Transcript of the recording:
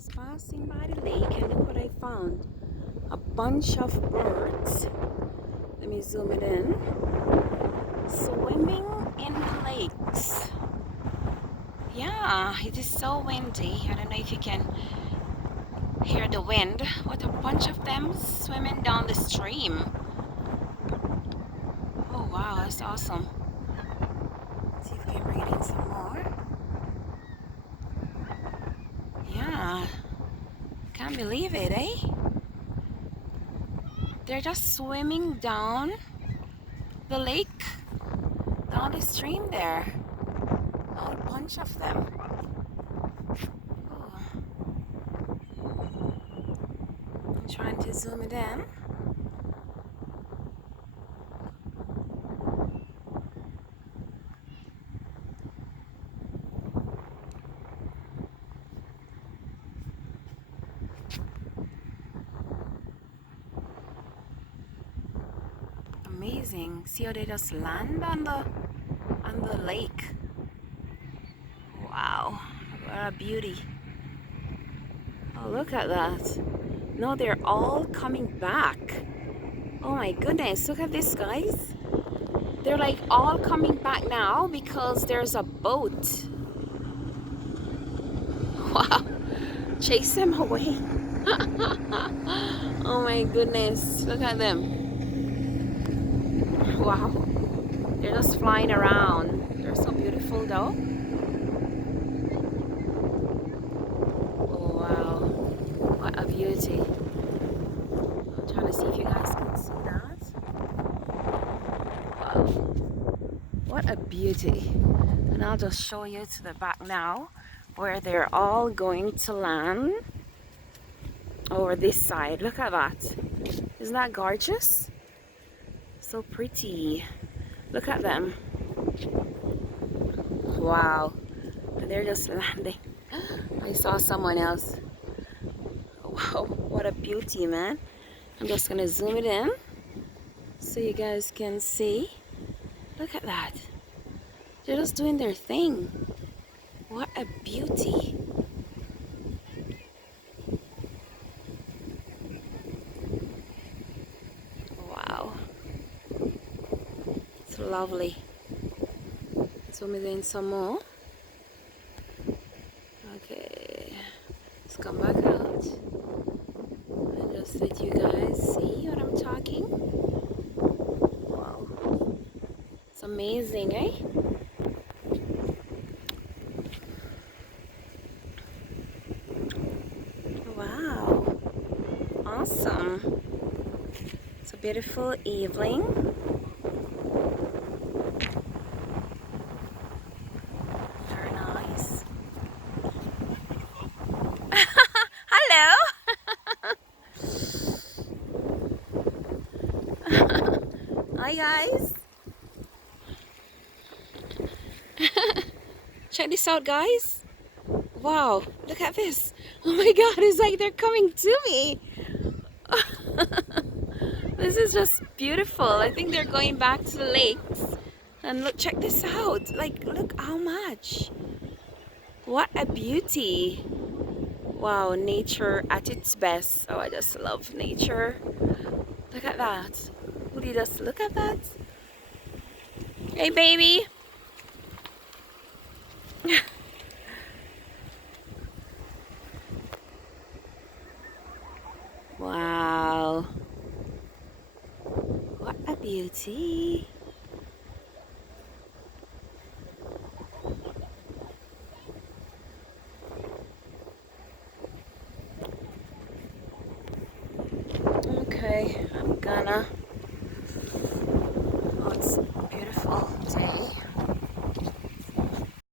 was passing by the lake and look what I found. A bunch of birds. Let me zoom it in. Swimming in the lakes. Yeah, it is so windy. I don't know if you can hear the wind. What a bunch of them swimming down the stream. Oh wow, that's awesome. Let's see if we can bring it in some more. Yeah, can't believe it, eh? They're just swimming down the lake, down the stream there. A whole bunch of them. Oh. I'm trying to zoom it in. Amazing. See how they just land on the lake. Wow, what a beauty. Oh, look at that. No, they're all coming back. Oh my goodness, look at this, guys. They're like all coming back now because there's a boat. Wow, chase them away. Oh my goodness, look at them. Wow, they're just flying around. They're so beautiful though. Oh wow, what a beauty. I'm trying to see if you guys can see that. Wow, what a beauty. And I'll just show you to the back now where they're all going to land over this side. Look at that. Isn't that gorgeous? So pretty. Look at them. Wow. And they're just landing. I saw someone else. Wow, what a beauty, man. I'm just gonna zoom it in so you guys can see. Look at that. They're just doing their thing. What a beauty. Wow. It's lovely. Zoom it in some more. Okay. Let's come back out. And just let you guys see what I'm talking. Wow. It's amazing, eh? Wow. Awesome. It's a beautiful evening. Very nice. Hello. Hi guys. Check this out, guys. Wow, look at this. Oh my god, it's like they're coming to me. This is just beautiful. I think they're going back to the lakes. And look, check this out. Like, look how much. What a beauty. Wow, nature at its best. Oh, I just love nature. Look at that. Would you just look at that? Hey, baby. Wow. What a beauty. Okay, I'm gonna. Oh, it's a beautiful day.